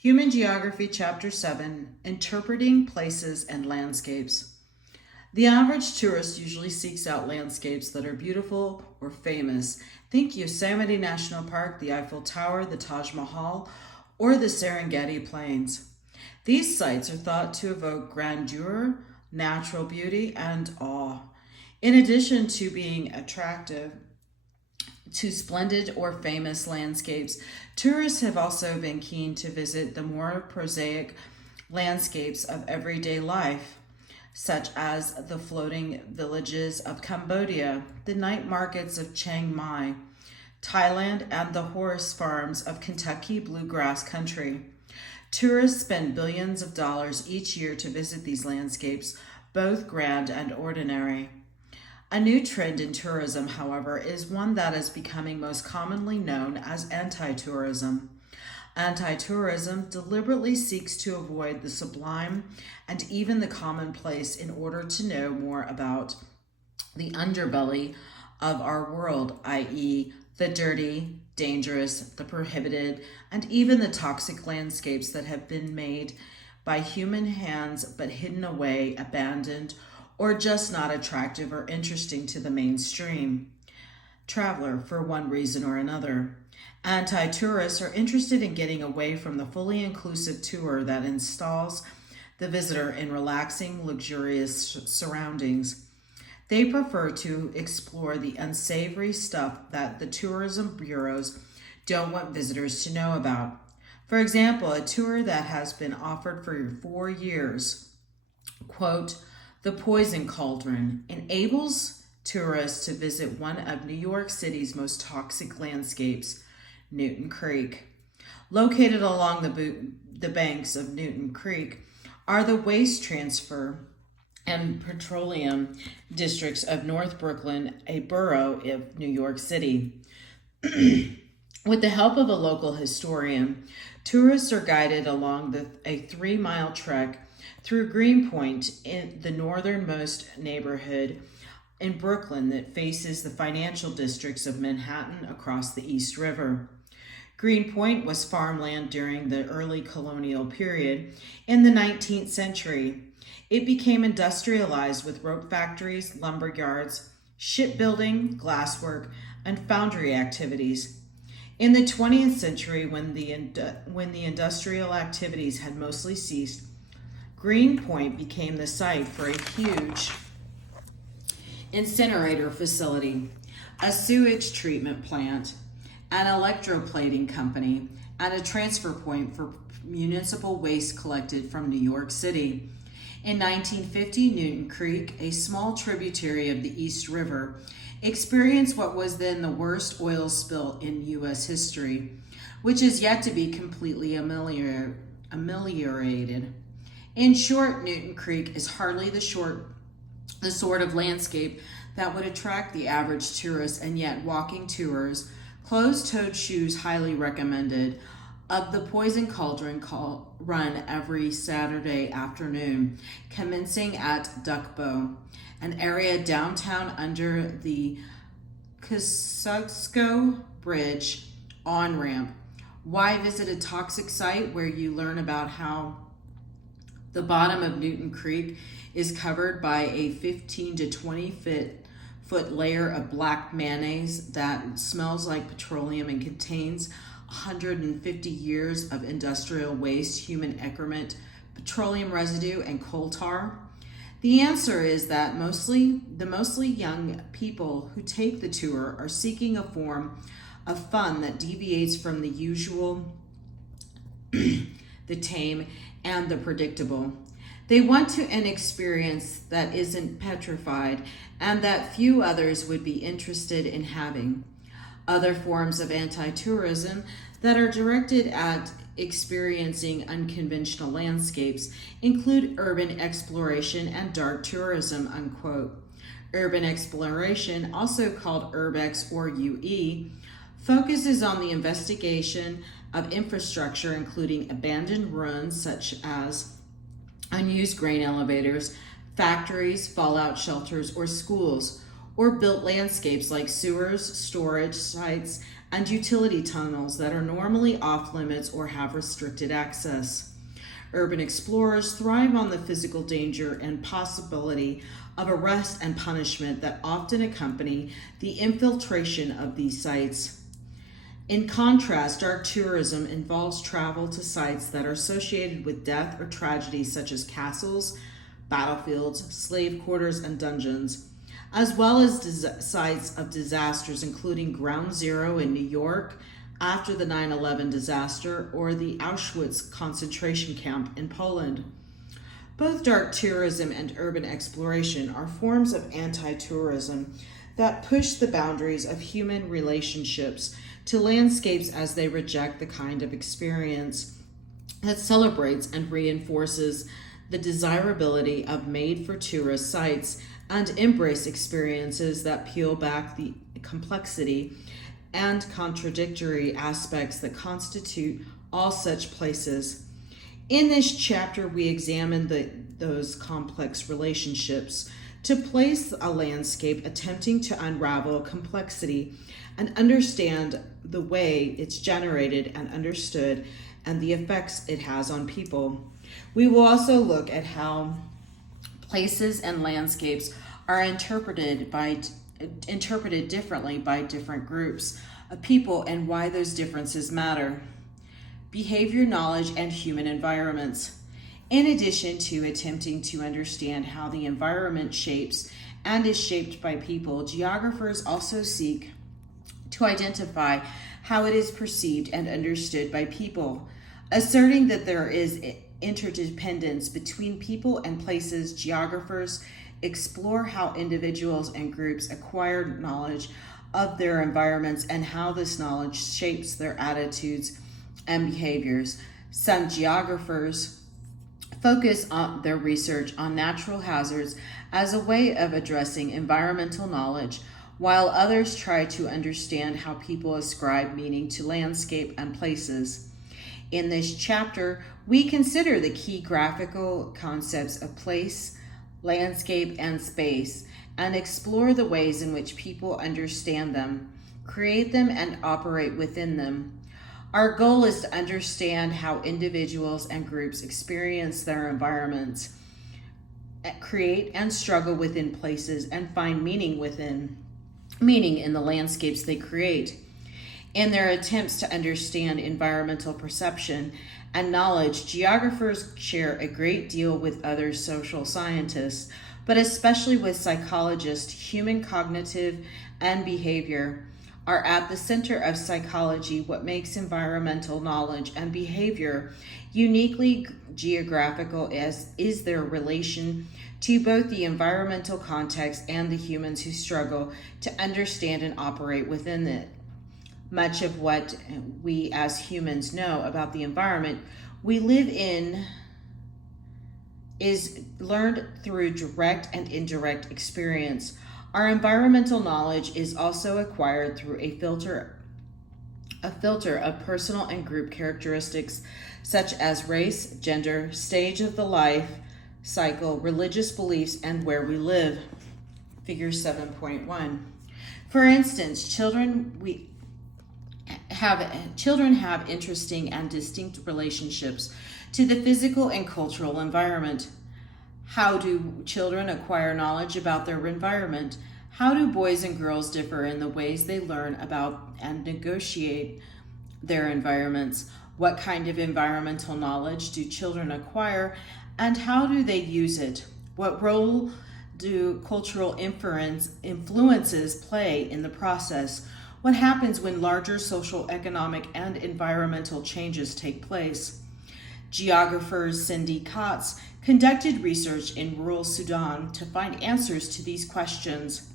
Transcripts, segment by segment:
Human Geography, Chapter 7, Interpreting Places and Landscapes. The average tourist usually seeks out landscapes that are beautiful or famous. Think Yosemite National Park, the Eiffel Tower, the Taj Mahal, or the Serengeti Plains. These sites are thought to evoke grandeur, natural beauty, and awe. In addition to being attractive to splendid or famous landscapes, tourists have also been keen to visit the more prosaic landscapes of everyday life, such as the floating villages of Cambodia, the night markets of Chiang Mai, Thailand, and the horse farms of Kentucky bluegrass country. Tourists spend billions of dollars each year to visit these landscapes, both grand and ordinary. A new trend in tourism, however, is one that is becoming most commonly known as anti-tourism. Anti-tourism deliberately seeks to avoid the sublime and even the commonplace in order to know more about the underbelly of our world, i.e., the dirty, dangerous, the prohibited, and even the toxic landscapes that have been made by human hands but hidden away, abandoned, or just not attractive or interesting to the mainstream traveler for one reason or another. Anti-tourists are interested in getting away from the fully inclusive tour that installs the visitor in relaxing, luxurious surroundings. They prefer to explore the unsavory stuff that the tourism bureaus don't want visitors to know about. For example, a tour that has been offered for 4 years, quote, The Poison Cauldron, enables tourists to visit one of New York City's most toxic landscapes, Newton Creek. Located along the banks of Newton Creek are the waste transfer and petroleum districts of North Brooklyn, a borough of New York City. With the help of a local historian, tourists are guided along a 3-mile trek through Greenpoint, in the northernmost neighborhood in Brooklyn that faces the financial districts of Manhattan across the East River. Greenpoint was farmland during the early colonial period. In the 19th century, it became industrialized with rope factories, lumber yards, shipbuilding, glasswork, and foundry activities. In the 20th century, when the industrial activities had mostly ceased, Greenpoint became the site for a huge incinerator facility, a sewage treatment plant, an electroplating company, and a transfer point for municipal waste collected from New York City. In 1950, Newton Creek, a small tributary of the East River, experienced what was then the worst oil spill in U.S. history, which is yet to be completely ameliorated. In short, Newton Creek is hardly the sort of landscape that would attract the average tourist, and yet walking tours, closed-toed shoes highly recommended, of the Poison Cauldron run every Saturday afternoon, commencing at Duckbow, an area downtown under the Kosciuszko Bridge on-ramp. Why visit a toxic site where you learn about how the bottom of Newton Creek is covered by a 15 to 20 foot layer of black mayonnaise that smells like petroleum and contains 150 years of industrial waste, human excrement, petroleum residue, and coal tar? The answer is that the mostly young people who take the tour are seeking a form of fun that deviates from the usual, the tame, and the predictable. They want an experience that isn't petrified and that few others would be interested in having. Other forms of anti-tourism that are directed at experiencing unconventional landscapes include urban exploration and dark tourism, unquote. Urban exploration, also called Urbex or UE, focuses on the investigation of infrastructure, including abandoned ruins such as unused grain elevators, factories, fallout shelters, or schools, or built landscapes like sewers, storage sites, and utility tunnels that are normally off limits or have restricted access. Urban explorers thrive on the physical danger and possibility of arrest and punishment that often accompany the infiltration of these sites. In contrast, dark tourism involves travel to sites that are associated with death or tragedy, such as castles, battlefields, slave quarters, and dungeons, as well as sites of disasters, including Ground Zero in New York after the 9/11 disaster, or the Auschwitz concentration camp in Poland. Both dark tourism and urban exploration are forms of anti-tourism that push the boundaries of human relationships to landscapes as they reject the kind of experience that celebrates and reinforces the desirability of made-for-tourist sites and embrace experiences that peel back the complexity and contradictory aspects that constitute all such places. In this chapter, we examine those complex relationships to place a landscape, attempting to unravel complexity and understand the way it's generated and understood and the effects it has on people. We will also look at how places and landscapes are interpreted differently by different groups of people and why those differences matter. Behavior, knowledge, and human environments. In addition to attempting to understand how the environment shapes and is shaped by people, geographers also seek to identify how it is perceived and understood by people. Asserting that there is interdependence between people and places, geographers explore how individuals and groups acquire knowledge of their environments and how this knowledge shapes their attitudes and behaviors. Some geographers focus on their research on natural hazards as a way of addressing environmental knowledge, while others try to understand how people ascribe meaning to landscape and places. In this chapter, we consider the key graphical concepts of place, landscape, and space, and explore the ways in which people understand them, create them, and operate within them. Our goal is to understand how individuals and groups experience their environments, create and struggle within places, and find meaning in the landscapes they create. In their attempts to understand environmental perception and knowledge, geographers share a great deal with other social scientists, but especially with psychologists. Human cognitive and behavior are at the center of psychology. What makes environmental knowledge and behavior uniquely geographical is their relation to both the environmental context and the humans who struggle to understand and operate within it. Much of what we as humans know about the environment we live in is learned through direct and indirect experience. Our environmental knowledge is also acquired through a filter of personal and group characteristics such as race, gender, stage of the life cycle, religious beliefs, and where we live. Figure 7.1. For instance, children have interesting and distinct relationships to the physical and cultural environment. How do children acquire knowledge about their environment? How do boys and girls differ in the ways they learn about and negotiate their environments? What kind of environmental knowledge do children acquire, and how do they use it? What role do cultural influences play in the process? What happens when larger social, economic, and environmental changes take place? Geographer Cindy Kotz conducted research in rural Sudan to find answers to these questions.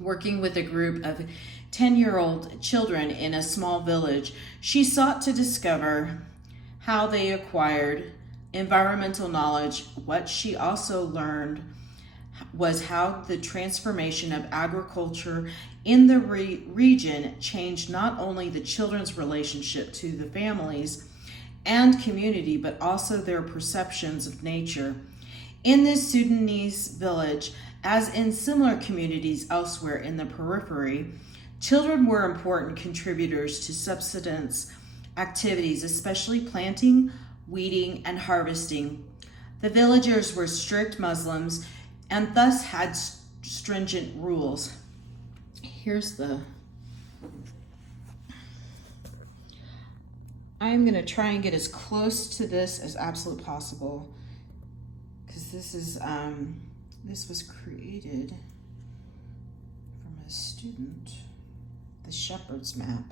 Working with a group of 10-year-old children in a small village, she sought to discover how they acquired environmental knowledge. What she also learned was how the transformation of agriculture in the region changed not only the children's relationship to the families and community, but also their perceptions of nature. In this Sudanese village, as in similar communities elsewhere in the periphery, Children were important contributors to subsistence activities, especially planting, weeding, and harvesting. The villagers were strict Muslims and thus had stringent rules. I'm going to try and get as close to this as absolutely possible, because this was created from a student, the shepherd's map.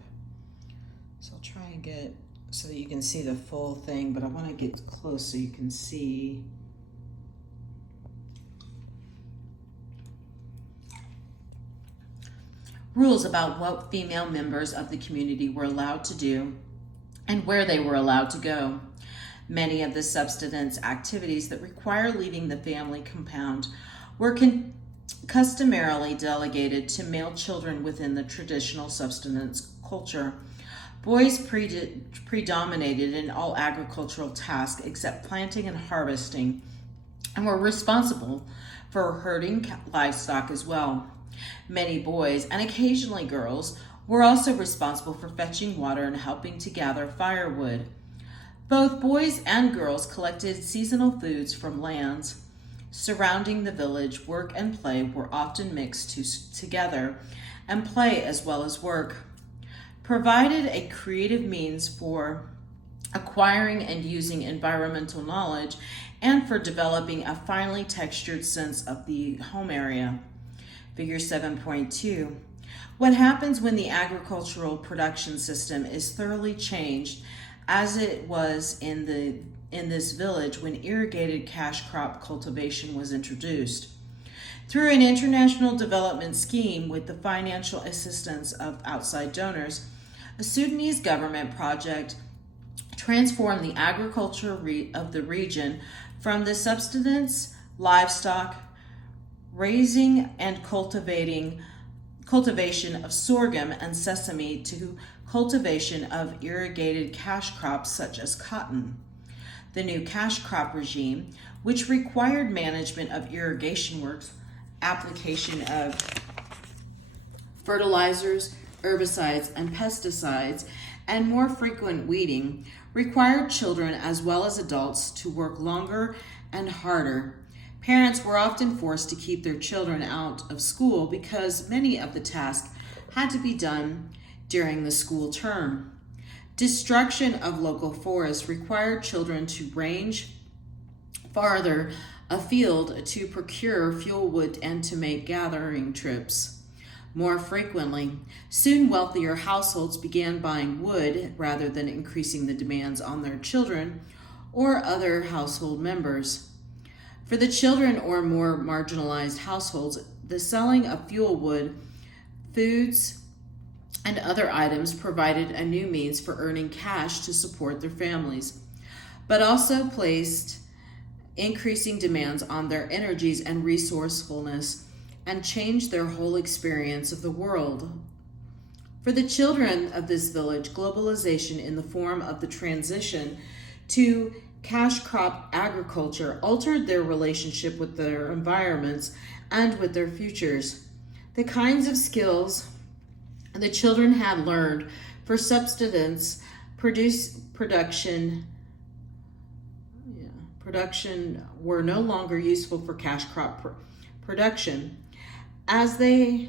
So I'll try and get so that you can see the full thing, but I want to get close so you can see. Rules about what female members of the community were allowed to do and where they were allowed to go. Many of the subsistence activities that require leaving the family compound were customarily delegated to male children within the traditional subsistence culture. Boys predominated in all agricultural tasks except planting and harvesting, and were responsible for herding livestock as well. Many boys, and occasionally girls, were also responsible for fetching water and helping to gather firewood. Both boys and girls collected seasonal foods from lands surrounding the village. Work and play were often mixed together, and play as well as work provided a creative means for acquiring and using environmental knowledge and for developing a finely textured sense of the home area. Figure 7.2. What happens when the agricultural production system is thoroughly changed, as it was in this village when irrigated cash crop cultivation was introduced? Through an international development scheme with the financial assistance of outside donors, a Sudanese government project transformed the agriculture of the region from the subsistence, livestock, raising and cultivation of sorghum and sesame to cultivation of irrigated cash crops such as cotton. The new cash crop regime, which required management of irrigation works, application of fertilizers, herbicides, and pesticides, and more frequent weeding, required children as well as adults to work longer and harder. Parents were often forced to keep their children out of school because many of the tasks had to be done during the school term. Destruction of local forests required children to range farther afield to procure fuel wood and to make gathering trips. More frequently, soon wealthier households began buying wood rather than increasing the demands on their children or other household members. For the children or more marginalized households, the selling of fuel wood, foods, and other items provided a new means for earning cash to support their families, but also placed increasing demands on their energies and resourcefulness and changed their whole experience of the world. For the children of this village, globalization in the form of the transition to cash crop agriculture altered their relationship with their environments and with their futures. The kinds of skills the children had learned for subsistence production were no longer useful for cash crop production. As they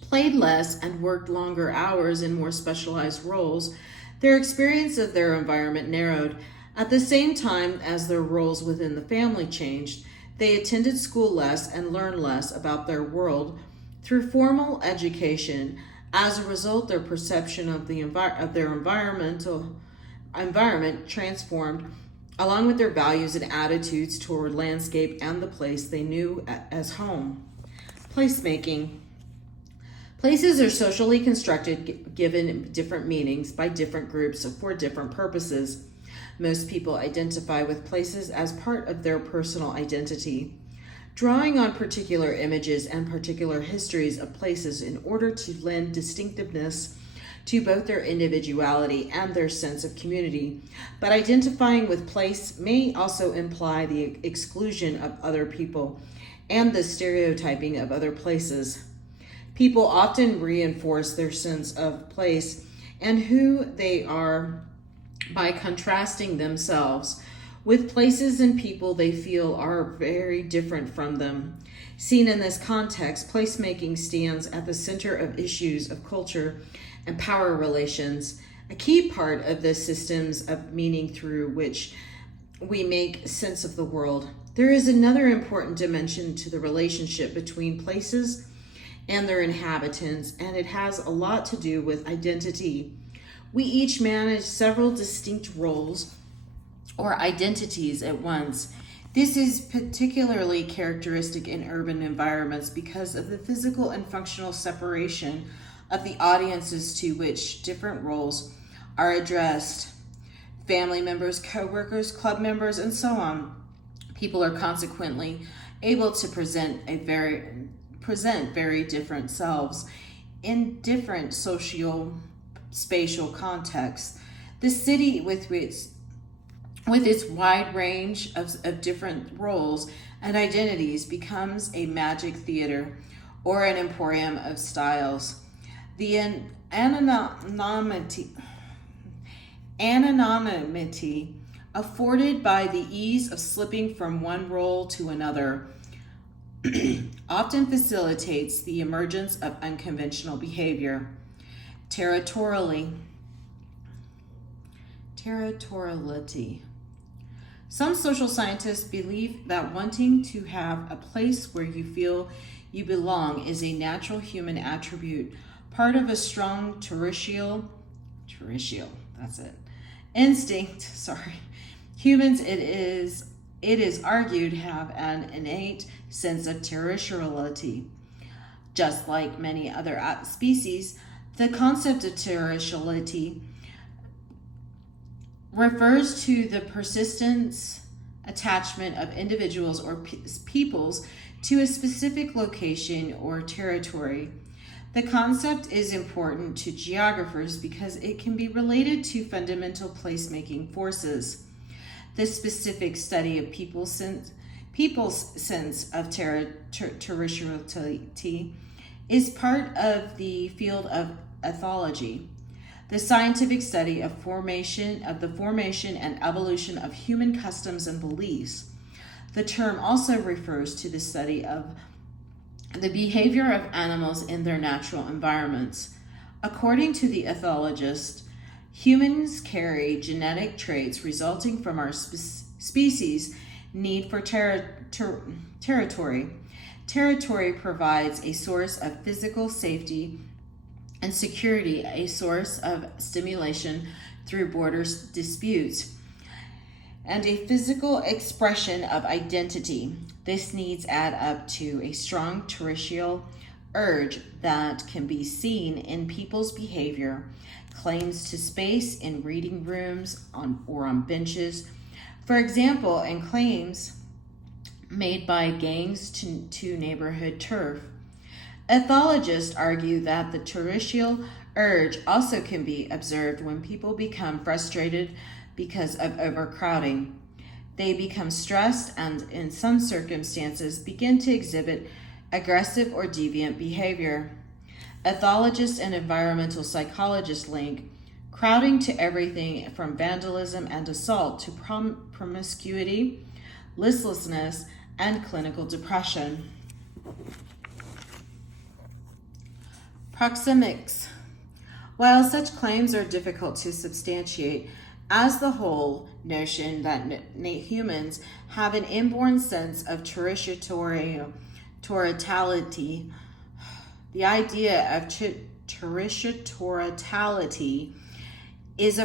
played less and worked longer hours in more specialized roles, their experience of their environment narrowed. At the same time as their roles within the family changed, they attended school less and learned less about their world through formal education. As a result, their perception of their environment transformed, along with their values and attitudes toward landscape and the place they knew as home. Placemaking. Places are socially constructed, given different meanings by different groups for different purposes. Most people identify with places as part of their personal identity, drawing on particular images and particular histories of places in order to lend distinctiveness to both their individuality and their sense of community. But identifying with place may also imply the exclusion of other people and the stereotyping of other places. People often reinforce their sense of place and who they are by contrasting themselves with places and people they feel are very different from them. Seen in this context, placemaking stands at the center of issues of culture and power relations, a key part of the systems of meaning through which we make sense of the world. There is another important dimension to the relationship between places and their inhabitants, and it has a lot to do with identity. We each manage several distinct roles or identities at once. This is particularly characteristic in urban environments because of the physical and functional separation of the audiences to which different roles are addressed. Family members, co-workers, club members, and so on. People are consequently able to present very different selves in different spatial contexts. The city with its wide range of different roles and identities becomes a magic theater or an emporium of styles. The anonymity afforded by the ease of slipping from one role to another often facilitates the emergence of unconventional behavior. Territoriality. Some social scientists believe that wanting to have a place where you feel you belong is a natural human attribute, part of a strong instinct. Humans, it is argued, have an innate sense of territoriality. Just like many other species, the concept of territoriality refers to the persistent attachment of individuals or peoples to a specific location or territory. The concept is important to geographers because it can be related to fundamental placemaking forces. The specific study of people's sense of territoriality is part of the field of ethology, the scientific study of the formation and evolution of human customs and beliefs. The term also refers to the study of the behavior of animals in their natural environments. According to the ethologist, humans carry genetic traits resulting from our species' need for territory. Territory provides a source of physical safety and security, a source of stimulation through border disputes, and a physical expression of identity. This needs add up to a strong territorial urge that can be seen in people's behavior, claims to space in reading rooms or on benches. For example, in claims made by gangs to neighborhood turf. Ethologists argue that the territorial urge also can be observed when people become frustrated because of overcrowding. They become stressed and, in some circumstances, begin to exhibit aggressive or deviant behavior. Ethologists and environmental psychologists link crowding to everything from vandalism and assault to promiscuity, listlessness, and clinical depression. Proximics. While such claims are difficult to substantiate, as the whole notion that humans have an inborn sense of territoriality, the idea of territoriality as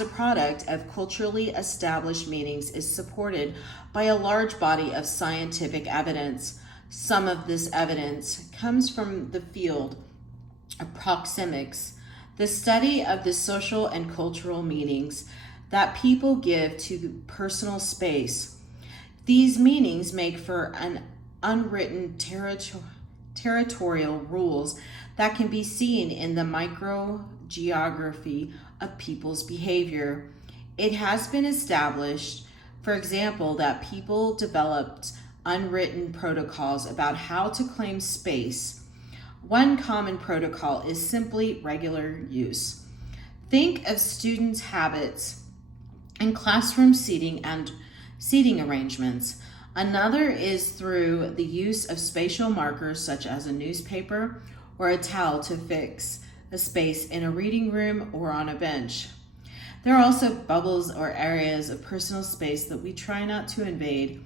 a product of culturally established meanings is supported by a large body of scientific evidence. Some of this evidence comes from the field of proximics, the study of the social and cultural meanings that people give to personal space. These meanings make for an unwritten territorial rules that can be seen in the microgeography of people's behavior. It has been established, for example, that people developed unwritten protocols about how to claim space One common protocol is simply regular use. Think of students' habits in classroom seating and seating arrangements. Another is through the use of spatial markers such as a newspaper or a towel to fix a space in a reading room or on a bench. There are also bubbles or areas of personal space that we try not to invade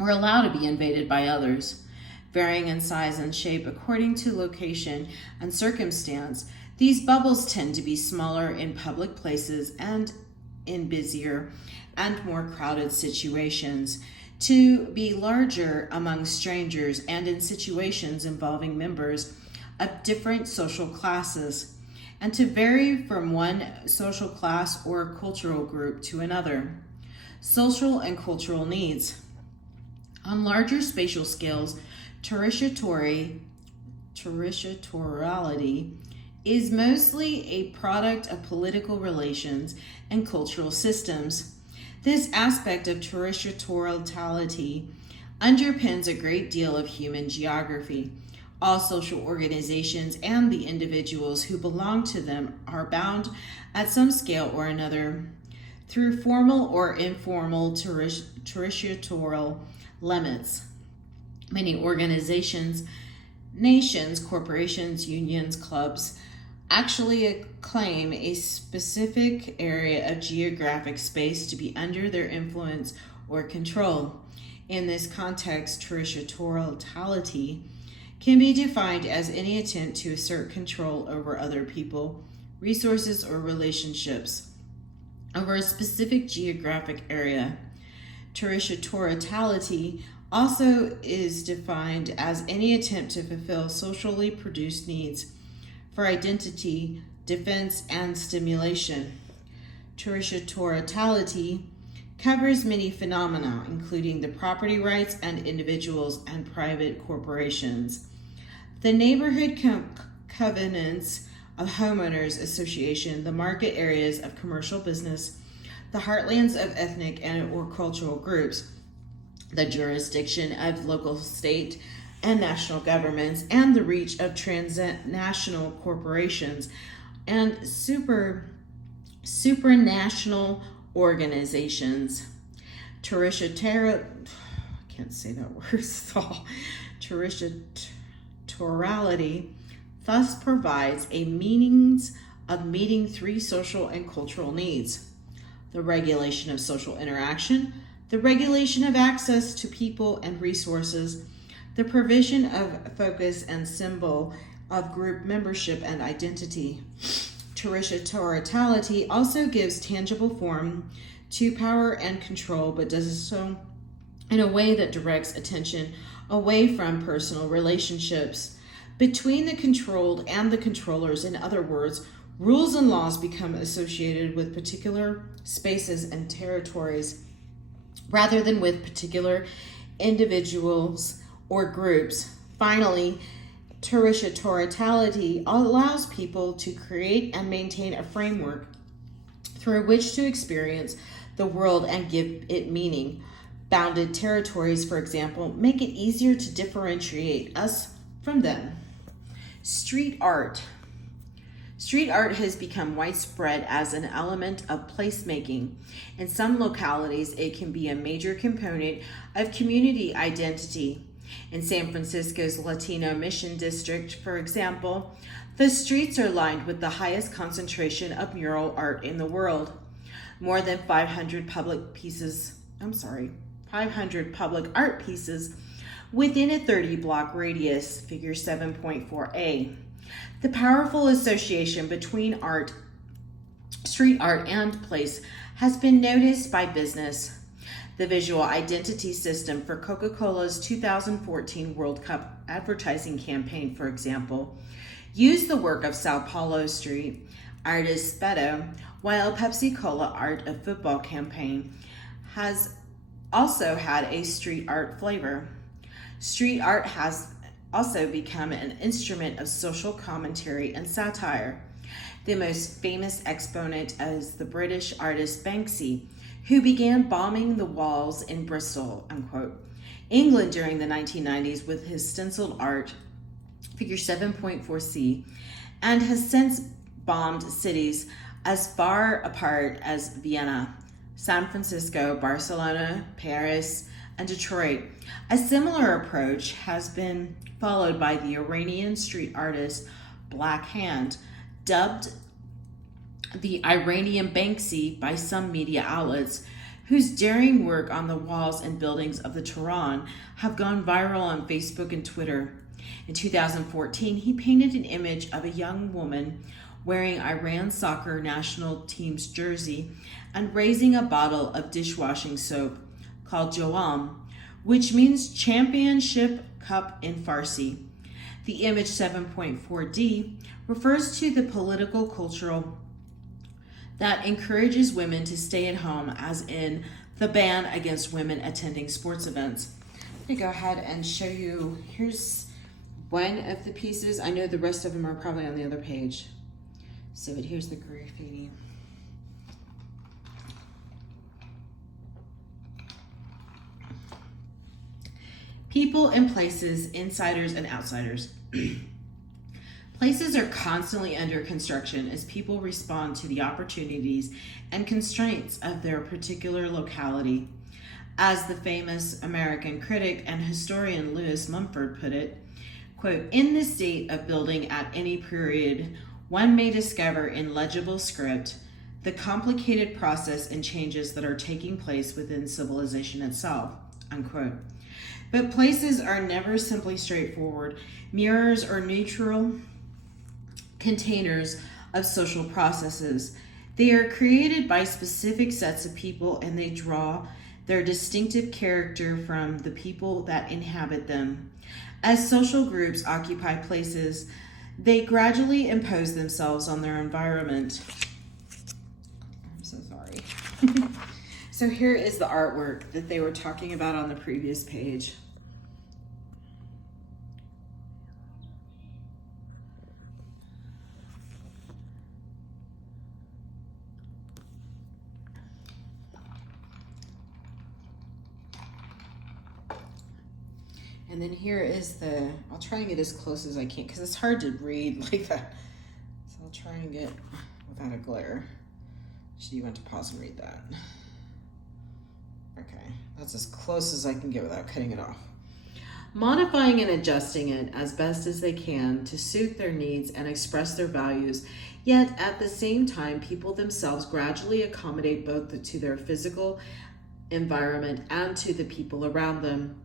or allow to be invaded by others. Varying in size and shape according to location and circumstance, these bubbles tend to be smaller in public places and in busier and more crowded situations, to be larger among strangers and in situations involving members of different social classes, and to vary from one social class or cultural group to another. Social and cultural needs. On larger spatial scales, territoriality is mostly a product of political relations and cultural systems. This aspect of territoriality underpins a great deal of human geography. All social organizations and the individuals who belong to them are bound at some scale or another through formal or informal territorial limits. Many organizations, nations, corporations, unions, clubs actually claim a specific area of geographic space to be under their influence or control. In this context, territoriality can be defined as any attempt to assert control over other people, resources, or relationships over a specific geographic area. Territoriality also is defined as any attempt to fulfill socially produced needs for identity, defense, and stimulation. Territoriality covers many phenomena, including the property rights and individuals and private corporations. The neighborhood covenants of homeowners association, the market areas of commercial business, the heartlands of ethnic and or cultural groups, the jurisdiction of local, state, and national governments, and the reach of transnational corporations and supranational organizations. Territoriality thus provides a means of meeting three social and cultural needs: the regulation of social interaction, the regulation of access to people and resources, the provision of focus and symbol of group membership and identity. Territoriality also gives tangible form to power and control, but does so in a way that directs attention away from personal relationships between the controlled and the controllers. In other words, rules and laws become associated with particular spaces and territories rather than with particular individuals or groups. Finally, territoriality allows people to create and maintain a framework through which to experience the world and give it meaning. Bounded territories, for example, make it easier to differentiate us from them. Street art. Street art has become widespread as an element of placemaking. In some localities, it can be a major component of community identity. In San Francisco's Latino Mission District, for example, the streets are lined with the highest concentration of mural art in the world. More than 500 public art pieces within a 30-block radius, figure 7.4a. The powerful association between street art and place has been noticed by business. The visual identity system for Coca-Cola's 2014 World Cup advertising campaign, for example, used the work of Sao Paulo street artist Beto, while Pepsi-Cola art of football campaign has also had a street art flavor. Street art has also become an instrument of social commentary and satire. The most famous exponent is the British artist Banksy, who began bombing the walls in Bristol, unquote, England during the 1990s with his stenciled art figure 7.4c, and has since bombed cities as far apart as Vienna, San Francisco, Barcelona, Paris, and Detroit. A similar approach has been followed by the Iranian street artist Black Hand, dubbed the Iranian Banksy by some media outlets, whose daring work on the walls and buildings of the Tehran have gone viral on Facebook and Twitter. In 2014, he painted an image of a young woman wearing Iran's soccer national team's jersey and raising a bottle of dishwashing soap called Joam, which means championship cup in Farsi. The image 7.4d refers to the political cultural that encourages women to stay at home, as in the ban against women attending sports events. I'm going to go ahead and show you, here's one of the pieces. I know the rest of them are probably on the other page. So here's the graffiti. People and places, insiders and outsiders. Places are constantly under construction as people respond to the opportunities and constraints of their particular locality. As the famous American critic and historian Lewis Mumford put it, quote, "In the state of building at any period, one may discover in legible script the complicated process and changes that are taking place within civilization itself," unquote. But places are never simply straightforward mirrors or neutral containers of social processes. They are created by specific sets of people, and they draw their distinctive character from the people that inhabit them. As social groups occupy places, they gradually impose themselves on their environment. I'm so sorry. So here is the artwork that they were talking about on the previous page. And then here is the, I'll try and get as close as I can because it's hard to read like that. So I'll try and get without a glare. So you want to pause and read that. Okay, that's as close as I can get without cutting it off. Modifying and adjusting it as best as they can to suit their needs and express their values, yet at the same time, people themselves gradually accommodate both to their physical environment and to the people around them.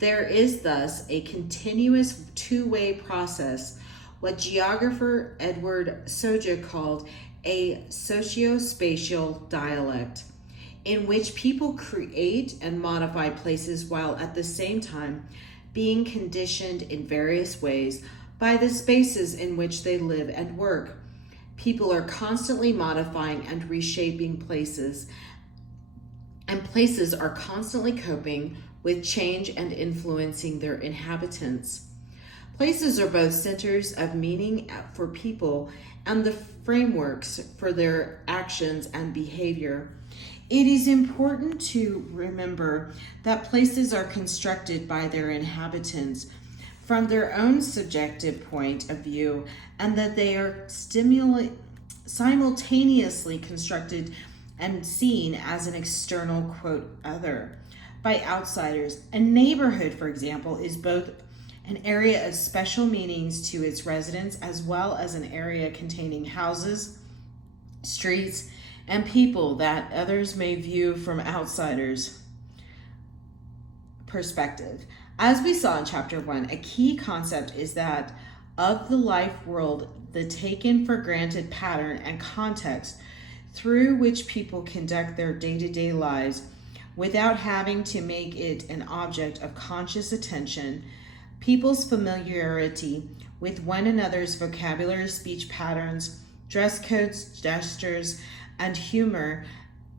There is thus a continuous two-way process, what geographer Edward Soja called a socio-spatial dialect, in which people create and modify places while at the same time being conditioned in various ways by the spaces in which they live and work. People are constantly modifying and reshaping places, and places are constantly coping with change and influencing their inhabitants. Places are both centers of meaning for people and the frameworks for their actions and behavior. It is important to remember that places are constructed by their inhabitants from their own subjective point of view, and that they are simultaneously constructed and seen as an external, quote, other by outsiders. A neighborhood, for example, is both an area of special meanings to its residents as well as an area containing houses, streets, and people that others may view from outsiders' perspective. As we saw in chapter 1, a key concept is that of the life world, the taken for granted pattern and context through which people conduct their day-to-day lives without having to make it an object of conscious attention. People's familiarity with one another's vocabulary, speech patterns, dress codes, gestures, and humor,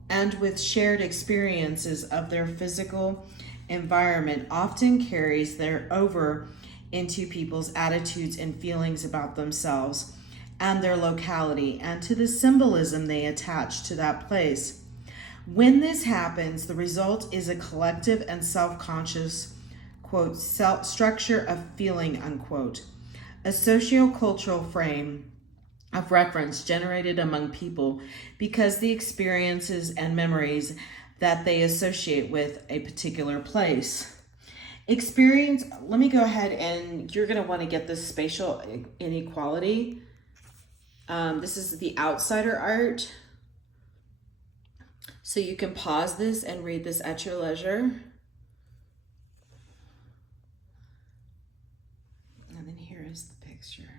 and with shared experiences of their physical environment often carries their over into people's attitudes and feelings about themselves and their locality, and to the symbolism they attach to that place. When this happens, the result is a collective and self-conscious, quote, structure of feeling, unquote. a sociocultural frame of reference generated among people because the experiences and memories that they associate with a particular place. Experience, let me go ahead and you're going to want to get this spatial inequality. This is the outsider art. So you can pause this and read this at your leisure. And then here is the picture.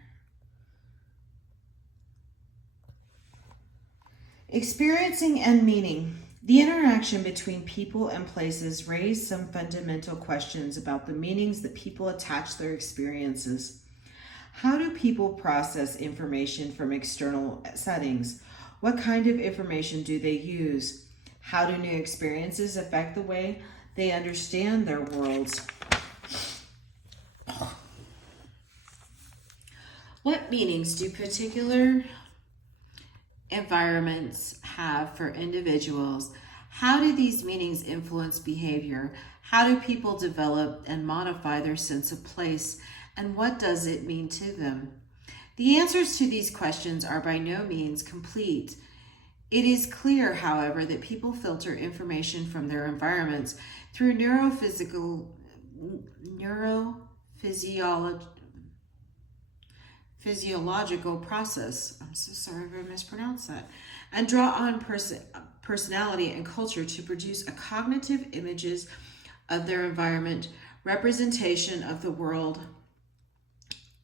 Experiencing and meaning. The interaction between people and places raise some fundamental questions about the meanings that people attach to their experiences. How do people process information from external settings? What kind of information do they use? How do new experiences affect the way they understand their worlds? What meanings do particular environments have for individuals? How do these meanings influence behavior? How do people develop and modify their sense of place? And what does it mean to them? The answers to these questions are by no means complete. It is clear, however, that people filter information from their environments through neurophysiological process. I'm so sorry if I mispronounced that. And draw on personality and culture to produce a cognitive images of their environment, representation of the world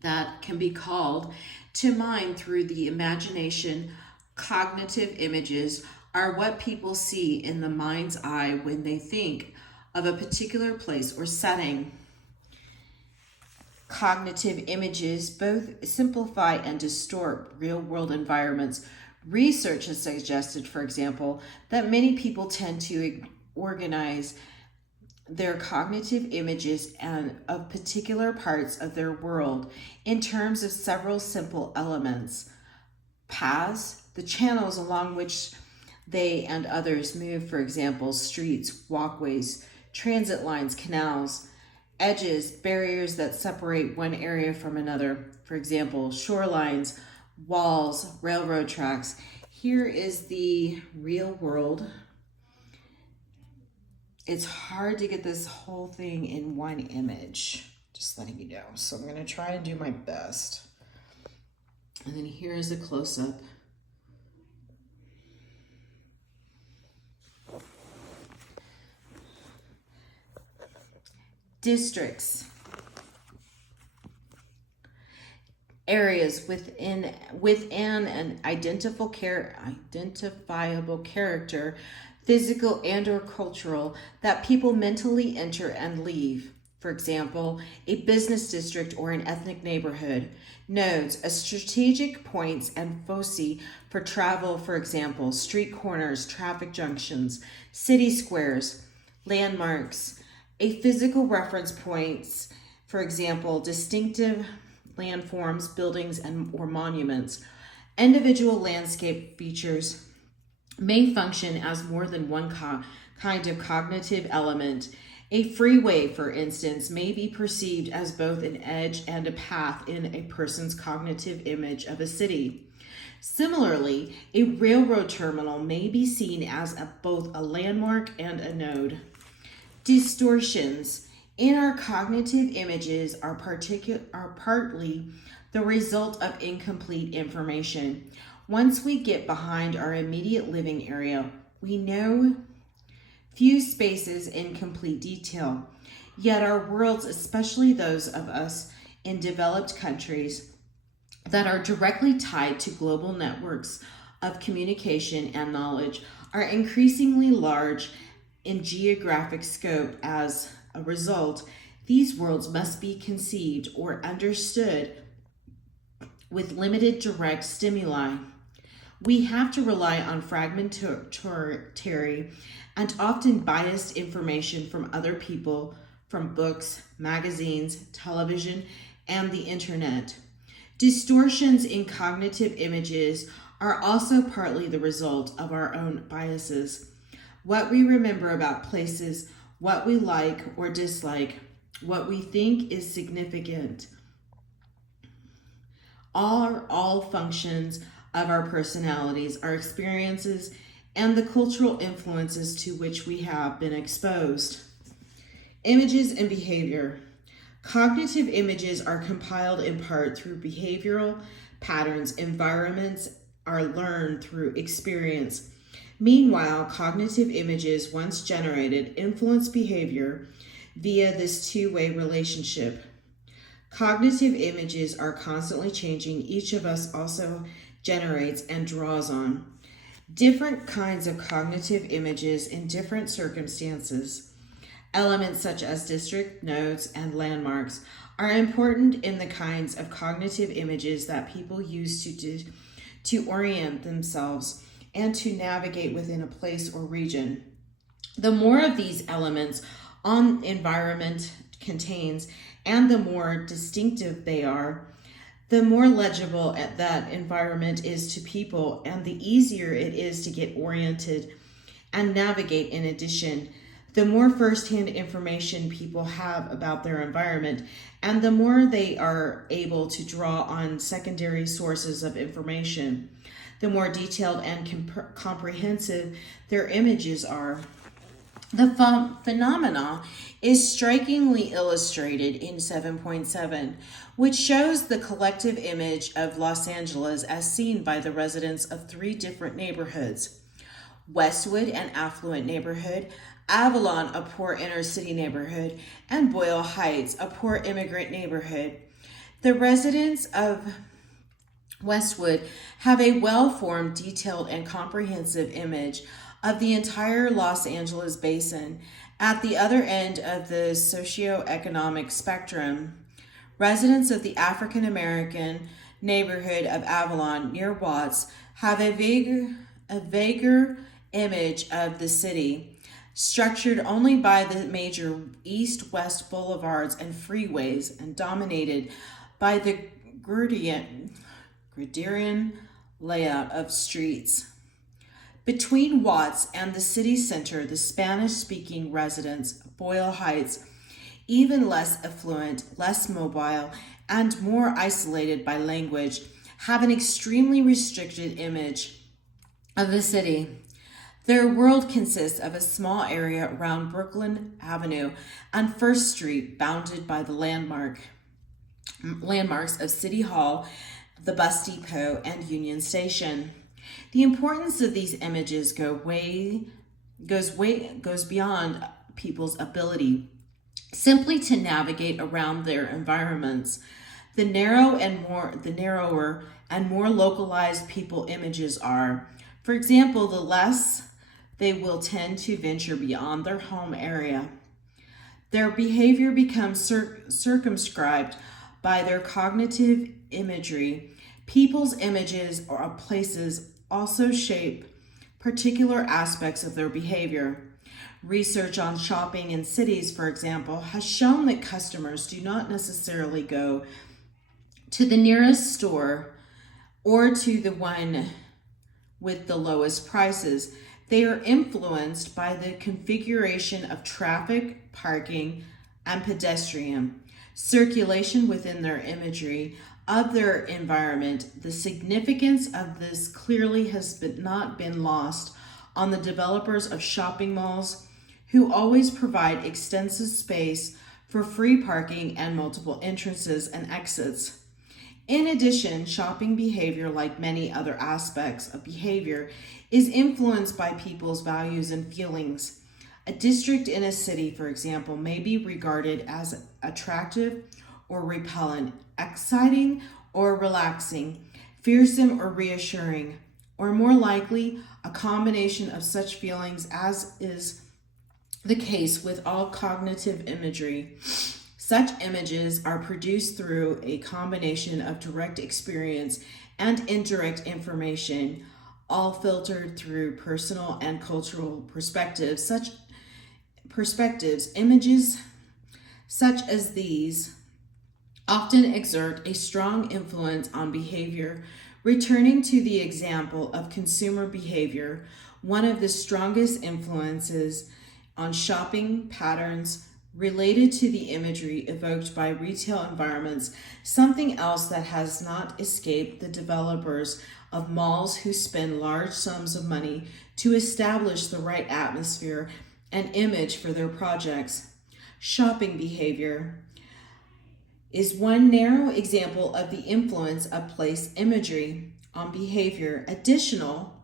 that can be called to mind through the imagination. Cognitive images are what people see in the mind's eye when they think of a particular place or setting. Cognitive images both simplify and distort real-world environments. Research has suggested, for example, that many people tend to organize their cognitive images and of particular parts of their world in terms of several simple elements. Paths, the channels along which they and others move, for example, streets, walkways, transit lines, canals. Edges, barriers that separate one area from another, for example, shorelines, walls, railroad tracks. Here is the real world. It's hard to get this whole thing in one image, just letting you know. So I'm going to try and do my best. And then here is a close-up. Districts, areas within an identifiable character, physical and or cultural, that people mentally enter and leave. For example, a business district or an ethnic neighborhood. Nodes, a strategic points and foci for travel, for example, street corners, traffic junctions, city squares, landmarks. A physical reference points, for example, distinctive landforms, buildings, or monuments. Individual landscape features may function as more than one kind of cognitive element. A freeway, for instance, may be perceived as both an edge and a path in a person's cognitive image of a city. Similarly, a railroad terminal may be seen as both a landmark and a node. Distortions in our cognitive images are partly the result of incomplete information. Once we get behind our immediate living area, we know few spaces in complete detail. Yet our worlds, especially those of us in developed countries that are directly tied to global networks of communication and knowledge, are increasingly large in geographic scope. As a result, these worlds must be conceived or understood with limited direct stimuli. We have to rely on fragmentary and often biased information from other people, from books, magazines, television, and the internet. Distortions in cognitive images are also partly the result of our own biases. What we remember about places, what we like or dislike, what we think is significant. are all functions of our personalities, our experiences, and the cultural influences to which we have been exposed. Images and behavior. Cognitive images are compiled in part through behavioral patterns. Environments are learned through experience. Meanwhile, cognitive images, once generated, influence behavior via this two-way relationship. Cognitive images are constantly changing. Each of us also generates and draws on different kinds of cognitive images in different circumstances. Elements such as district, nodes, and landmarks are important in the kinds of cognitive images that people use to orient themselves and to navigate within a place or region. The more of these elements an environment contains and the more distinctive they are, the more legible that environment is to people and the easier it is to get oriented and navigate. In addition, the more firsthand information people have about their environment and the more they are able to draw on secondary sources of information, the more detailed and comprehensive their images are. The phenomena is strikingly illustrated in 7.7, which shows the collective image of Los Angeles as seen by the residents of three different neighborhoods: Westwood, an affluent neighborhood; Avalon, a poor inner city neighborhood; and Boyle Heights, a poor immigrant neighborhood. The residents of Westwood have a well-formed, detailed, and comprehensive image of the entire Los Angeles basin. At the other end of the socioeconomic spectrum, residents of the African American neighborhood of Avalon near Watts have a vaguer image of the city, structured only by the major east-west boulevards and freeways and dominated by the Gurdjieff layout of streets. Between Watts and the city center, the Spanish-speaking residents of Boyle Heights, even less affluent, less mobile, and more isolated by language, have an extremely restricted image of the city. Their world consists of a small area around Brooklyn Avenue and First Street, bounded by the landmarks of City Hall, the bus depot, and Union Station. The importance of these images goes beyond people's ability simply to navigate around their environments. The narrower and more localized people images are, for example, the less they will tend to venture beyond their home area. Their behavior becomes circumscribed by their cognitive imagery. People's images of places also shape particular aspects of their behavior. Research on shopping in cities, for example, has shown that customers do not necessarily go to the nearest store or to the one with the lowest prices. They are influenced by the configuration of traffic, parking, and pedestrian circulation within their imagery of their environment. The significance of this clearly has not been lost on the developers of shopping malls, who always provide extensive space for free parking and multiple entrances and exits. In addition, shopping behavior, like many other aspects of behavior, is influenced by people's values and feelings. A district in a city, for example, may be regarded as attractive or repellent, exciting or relaxing, fearsome or reassuring, or more likely, a combination of such feelings, as is the case with all cognitive imagery. Such images are produced through a combination of direct experience and indirect information, all filtered through personal and cultural perspectives. Images such as these often exert a strong influence on behavior. Returning to the example of consumer behavior, one of the strongest influences on shopping patterns related to the imagery evoked by retail environments, something else that has not escaped the developers of malls who spend large sums of money to establish the right atmosphere and image for their projects. Shopping behavior is one narrow example of the influence of place imagery on behavior. Additional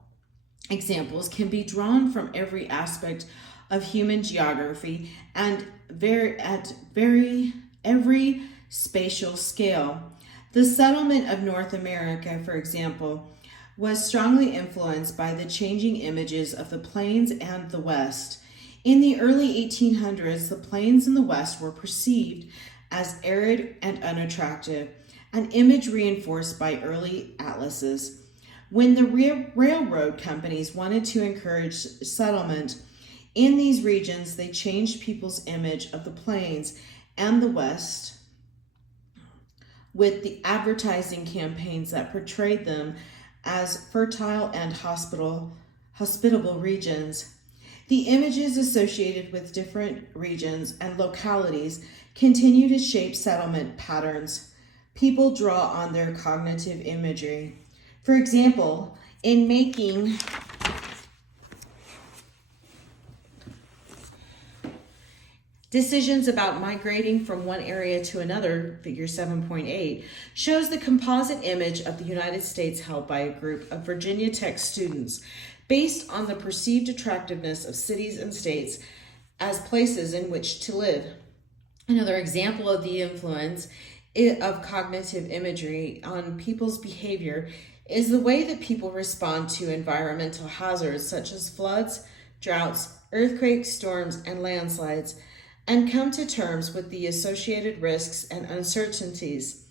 examples can be drawn from every aspect of human geography and every spatial scale. The settlement of North America, for example, was strongly influenced by the changing images of the plains and the West. In the early 1800s, the plains in the West were perceived as arid and unattractive, an image reinforced by early atlases. When the railroad companies wanted to encourage settlement in these regions, they changed people's image of the plains and the West with the advertising campaigns that portrayed them as fertile and hospitable regions. The images associated with different regions and localities continue to shape settlement patterns. People draw on their cognitive imagery. For example, in making decisions about migrating from one area to another, figure 7.8, shows the composite image of the United States held by a group of Virginia Tech students based on the perceived attractiveness of cities and states as places in which to live. Another example of the influence of cognitive imagery on people's behavior is the way that people respond to environmental hazards such as floods, droughts, earthquakes, storms, and landslides, and come to terms with the associated risks and uncertainties.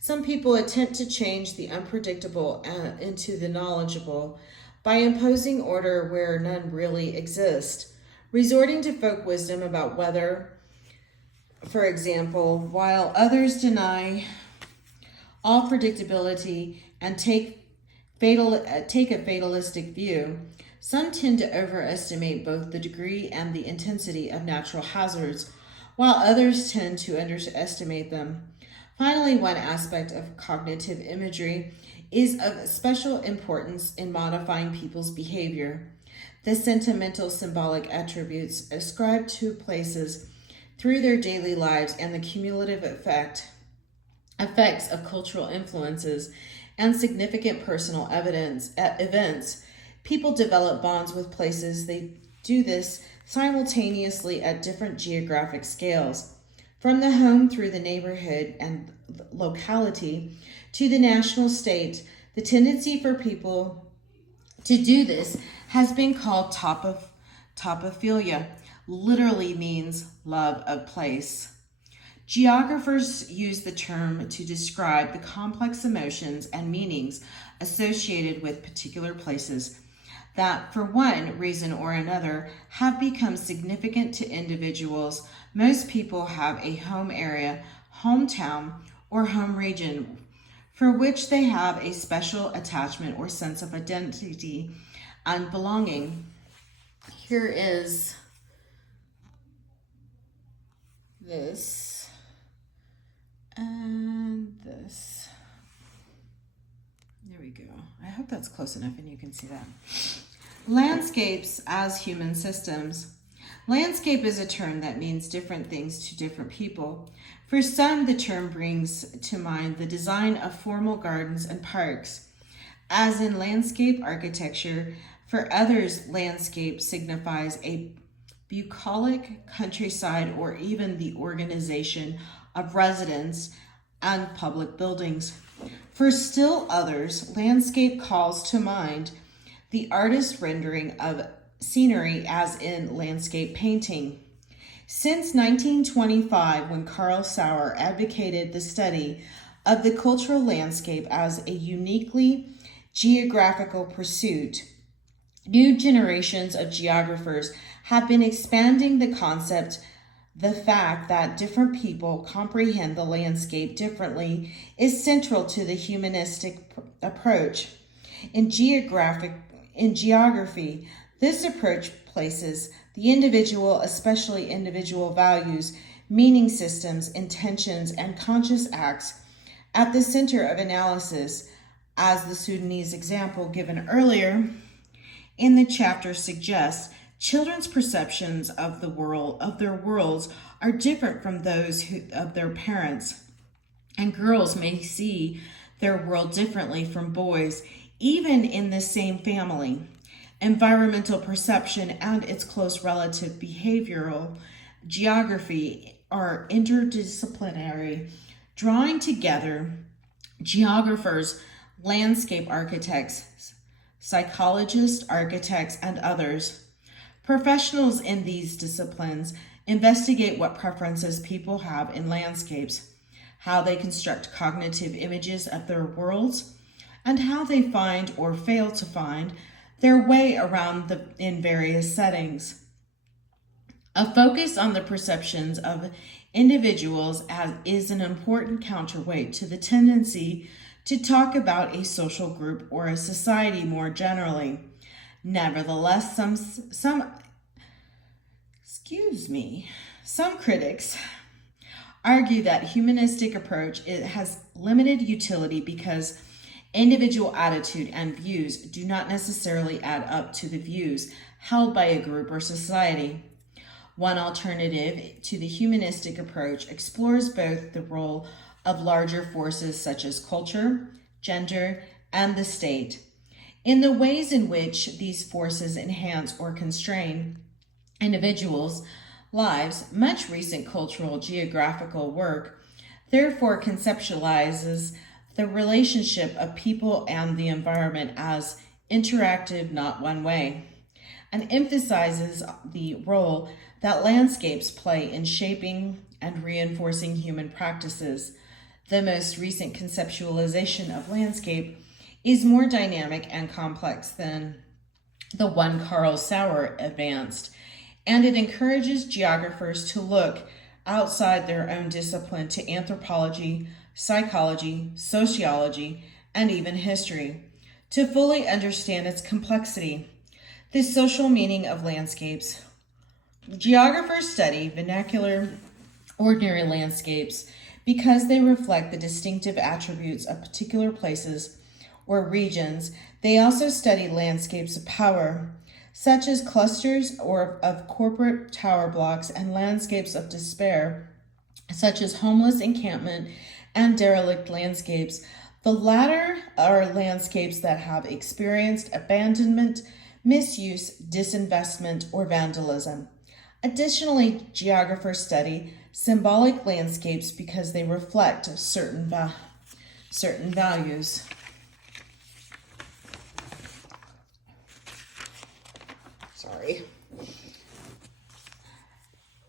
Some people attempt to change the unpredictable into the knowledgeable by imposing order where none really exist, resorting to folk wisdom about weather, for example, while others deny all predictability and take a fatalistic view. Some tend to overestimate both the degree and the intensity of natural hazards, while others tend to underestimate them. Finally, one aspect of cognitive imagery is of special importance in modifying people's behavior. The sentimental symbolic attributes ascribed to places through their daily lives and the cumulative effects of cultural influences and significant personal events. People develop bonds with places. They do this simultaneously at different geographic scales. From the home through the neighborhood and locality to the national state, the tendency for people to do this has been called topophilia, literally means love of place. Geographers use the term to describe the complex emotions and meanings associated with particular places that, for one reason or another, have become significant to individuals. Most people have a home area, hometown, or home region for which they have a special attachment or sense of identity and belonging. Here is this and this. There we go. I hope that's close enough and you can see that. Landscapes as human systems. Landscape is a term that means different things to different people. For some, the term brings to mind the design of formal gardens and parks, as in landscape architecture. For others, landscape signifies a bucolic countryside or even the organization of residents and public buildings. For still others, landscape calls to mind the artist's rendering of scenery, as in landscape painting. Since 1925, when Carl Sauer advocated the study of the cultural landscape as a uniquely geographical pursuit, new generations of geographers have been expanding the concept. The fact that different people comprehend the landscape differently is central to the humanistic approach. In geography, this approach places the individual, especially individual values, meaning systems, intentions, and conscious acts at the center of analysis, as the Sudanese example given earlier in the chapter suggests. Children's perceptions of the world, of their worlds, are different from those of their parents, and girls may see their world differently from boys, even in the same family. Environmental perception and its close relative behavioral geography are interdisciplinary, drawing together geographers, landscape architects, psychologists, architects, and others. Professionals in these disciplines investigate what preferences people have in landscapes, how they construct cognitive images of their worlds, and how they find or fail to find their way around in various settings. A focus on the perceptions of individuals is an important counterweight to the tendency to talk about a social group or a society more generally. Nevertheless, some critics argue that humanistic approach has limited utility because individual attitude and views do not necessarily add up to the views held by a group or society. One alternative to the humanistic approach explores both the role of larger forces such as culture, gender, and the state, in the ways in which these forces enhance or constrain individuals' lives. Much recent cultural geographical work therefore conceptualizes the relationship of people and the environment as interactive, not one way, and emphasizes the role that landscapes play in shaping and reinforcing human practices. The most recent conceptualization of landscape is more dynamic and complex than the one Carl Sauer advanced, and it encourages geographers to look outside their own discipline to anthropology, psychology, sociology, and even history, to fully understand its complexity. The social meaning of landscapes. Geographers study vernacular, ordinary landscapes because they reflect the distinctive attributes of particular places or regions. They also study landscapes of power, such as clusters of corporate tower blocks, and landscapes of despair, such as homeless encampment and derelict landscapes. The latter are landscapes that have experienced abandonment, misuse, disinvestment, or vandalism. Additionally, geographers study symbolic landscapes because they reflect certain values.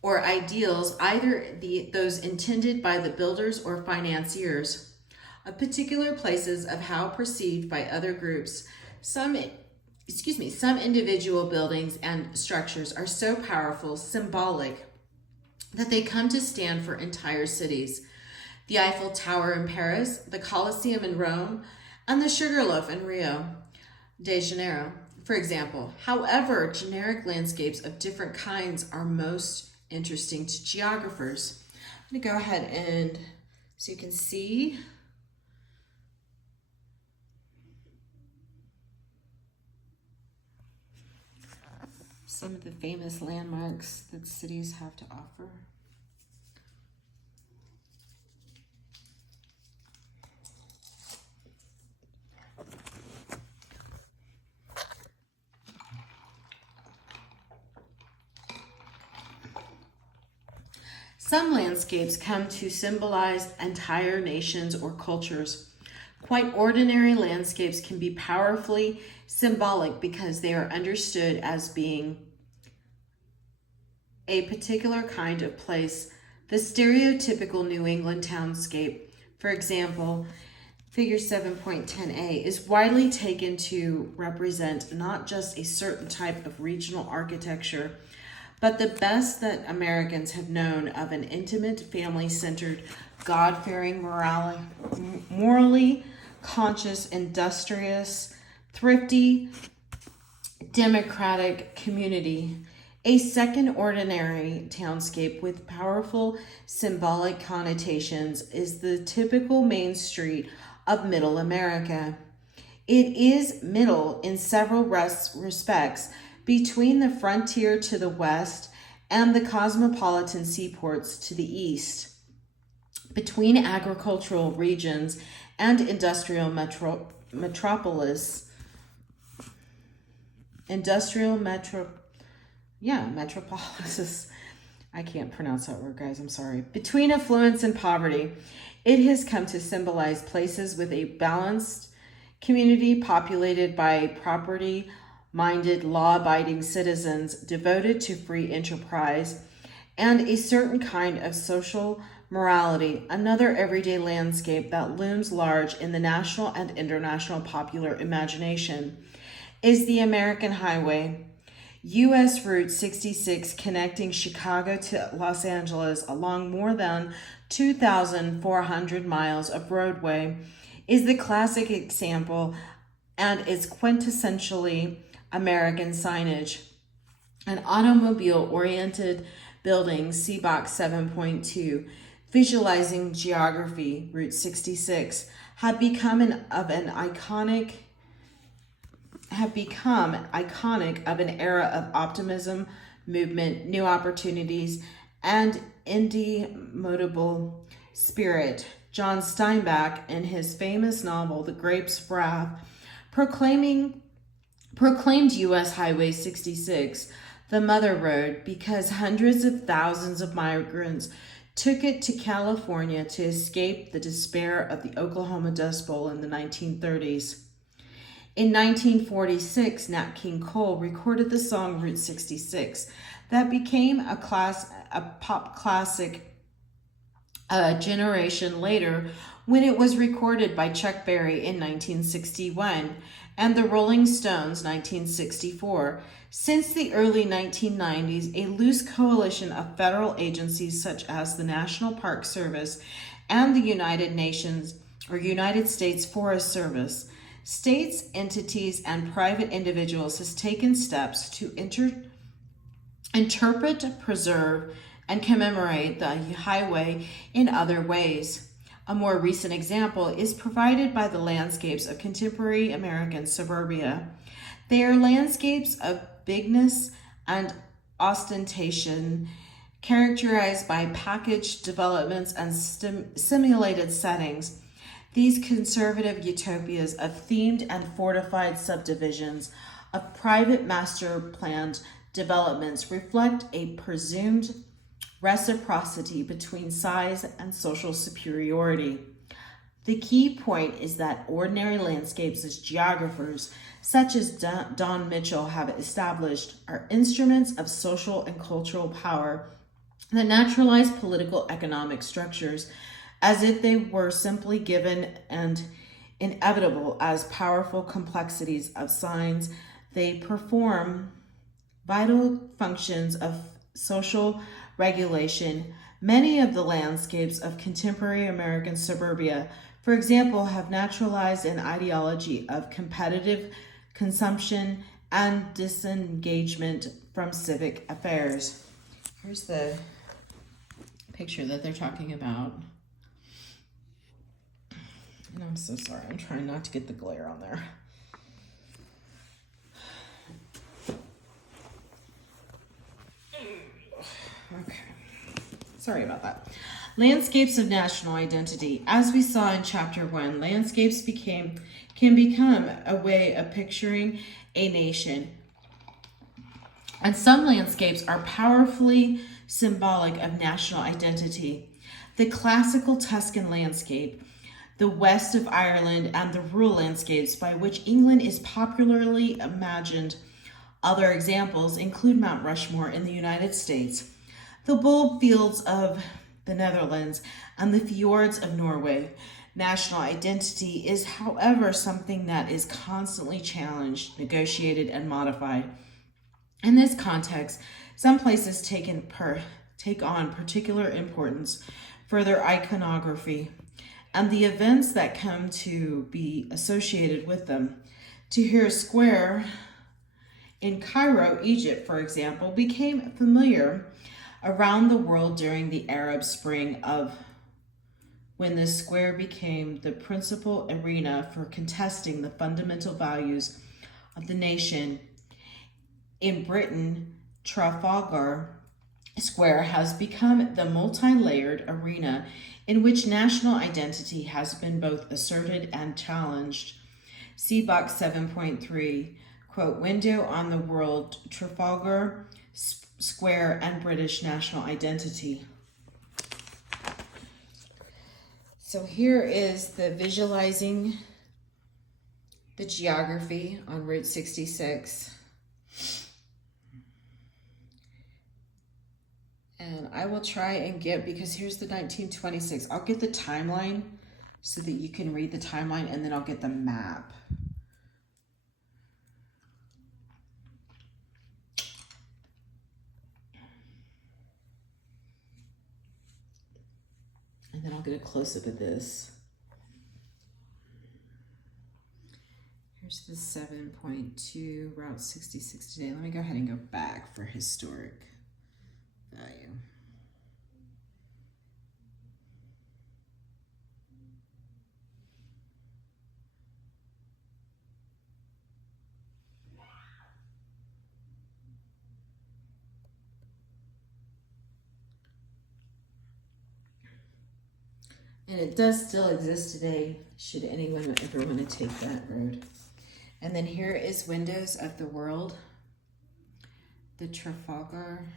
Or ideals, either those intended by the builders or financiers of particular places of how perceived by other groups. Some individual buildings and structures are so powerful, symbolic, that they come to stand for entire cities. The Eiffel Tower in Paris, the Colosseum in Rome, and the Sugarloaf in Rio de Janeiro, for example. However, generic landscapes of different kinds are most interesting to geographers. I'm going to go ahead and so you can see some of the famous landmarks that cities have to offer. Some landscapes come to symbolize entire nations or cultures. Quite ordinary landscapes can be powerfully symbolic because they are understood as being a particular kind of place. The stereotypical New England townscape, for example, figure 7.10a, is widely taken to represent not just a certain type of regional architecture, but the best that Americans have known of an intimate, family-centered, God-fearing, morally conscious, industrious, thrifty, democratic community. A second ordinary townscape with powerful symbolic connotations is the typical main street of Middle America. It is middle in several respects between the frontier to the west and the cosmopolitan seaports to the east, between agricultural regions and industrial metropolis. Metropolis. I can't pronounce that word, guys. I'm sorry. Between affluence and poverty, it has come to symbolize places with a balanced community populated by property-minded, law-abiding citizens devoted to free enterprise and a certain kind of social morality, another everyday landscape that looms large in the national and international popular imagination is the American Highway. U.S. Route 66 connecting Chicago to Los Angeles along more than 2,400 miles of roadway is the classic example and is quintessentially American signage. An automobile-oriented building, C-Box 7.2, visualizing geography, Route 66, have become iconic of an era of optimism, movement, new opportunities, and indomitable spirit. John Steinbeck, in his famous novel, The Grape's Wrath, proclaimed U.S. Highway 66 the Mother Road because hundreds of thousands of migrants took it to California to escape the despair of the Oklahoma Dust Bowl in the 1930s. In 1946, Nat King Cole recorded the song Route 66 that became a pop classic a generation later when it was recorded by Chuck Berry in 1961 and the Rolling Stones 1964. Since the early 1990s, a loose coalition of federal agencies such as the National Park Service and the United States Forest Service, states, entities, and private individuals has taken steps to interpret, preserve, and commemorate the highway in other ways. A more recent example is provided by the landscapes of contemporary American suburbia. They are landscapes of bigness and ostentation, characterized by packaged developments and simulated settings. These conservative utopias of themed and fortified subdivisions of private master planned developments reflect a presumed reciprocity between size and social superiority. The key point is that ordinary landscapes as geographers, such as Don Mitchell have established, are instruments of social and cultural power that naturalize political economic structures as if they were simply given and inevitable as powerful complexities of signs. They perform vital functions of social regulation. Many of the landscapes of contemporary American suburbia, for example, have naturalized an ideology of competitive consumption and disengagement from civic affairs. Here's the picture that they're talking about. And I'm so sorry, I'm trying not to get the glare on there. Okay, sorry about that. Landscapes of national identity. As we saw in chapter 1, landscapes can become a way of picturing a nation. And some landscapes are powerfully symbolic of national identity. The classical Tuscan landscape, the west of Ireland, and the rural landscapes by which England is popularly imagined. Other examples include Mount Rushmore in the United States, the bulb fields of the Netherlands, and the fjords of Norway. National identity is, however, something that is constantly challenged, negotiated, and modified. In this context, some places take on particular importance for their iconography and the events that come to be associated with them. Tahrir Square in Cairo, Egypt, for example, became familiar around the world during the Arab Spring of when the square became the principal arena for contesting the fundamental values of the nation. In Britain, Trafalgar Square has become the multi-layered arena in which national identity has been both asserted and challenged. See box 7.3, quote, window on the world, Trafalgar Square and British national identity. So here is the visualizing the geography on Route 66. And I will try and get, because here's the 1926, I'll get the timeline so that you can read the timeline, and then I'll get the map. And then I'll get a close-up of this. Here's the 7.2 Route 66 today. Let me go ahead and go back for historic value. And it does still exist today, should anyone ever want to take that road. And then here is Windows of the World, the Trafalgar.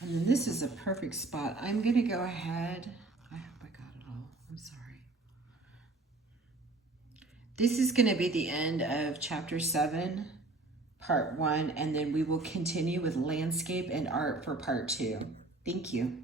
And then this is a perfect spot. I'm going to go ahead. I hope I got it all. I'm sorry. This is going to be the end of chapter 7, part 1, and then we will continue with landscape and art for part 2. Thank you.